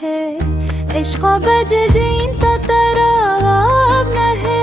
है इश्क़ बजजीन ततरावबना है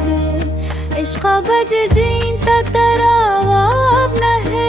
है इश्क़ बजजीन ततरावबना है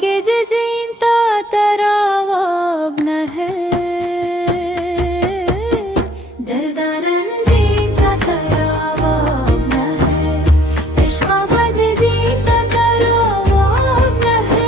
के जजीन ततरावबना है दर्दारंजीन ततरावबना है इश्क़ बजजीन ततरावबना है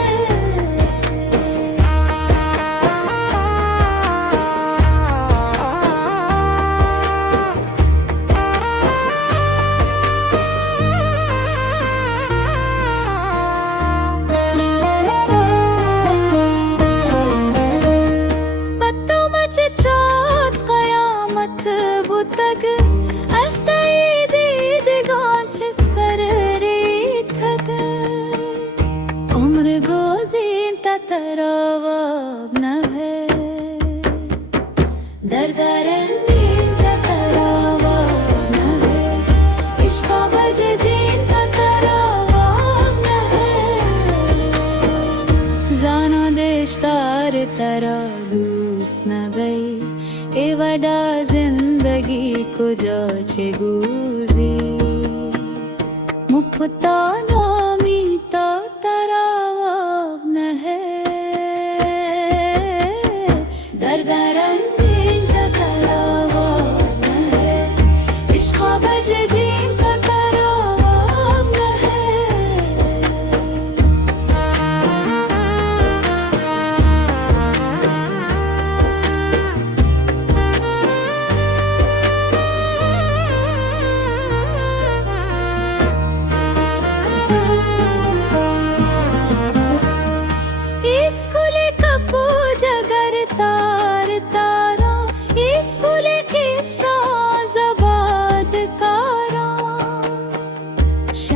तक उम्र गोजीन ततरावबना है दर्दारंजीन ततरावबना है इश्क़ बजजीन ततरावबना है जानो देशदार तरा दूस्त नबई ए वडा जिंदगी को जाचे गुजी मुफ्ता नामी तो तरावबना है दर्दारंजीन ततरावबना है इश्क़ बजजीन ततरावबना है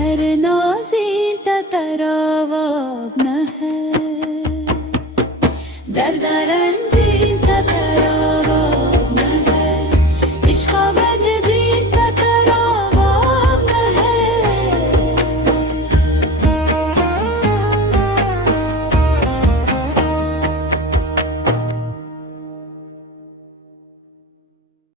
शरनाज़ीन ततरावबना है दर्दारंजीन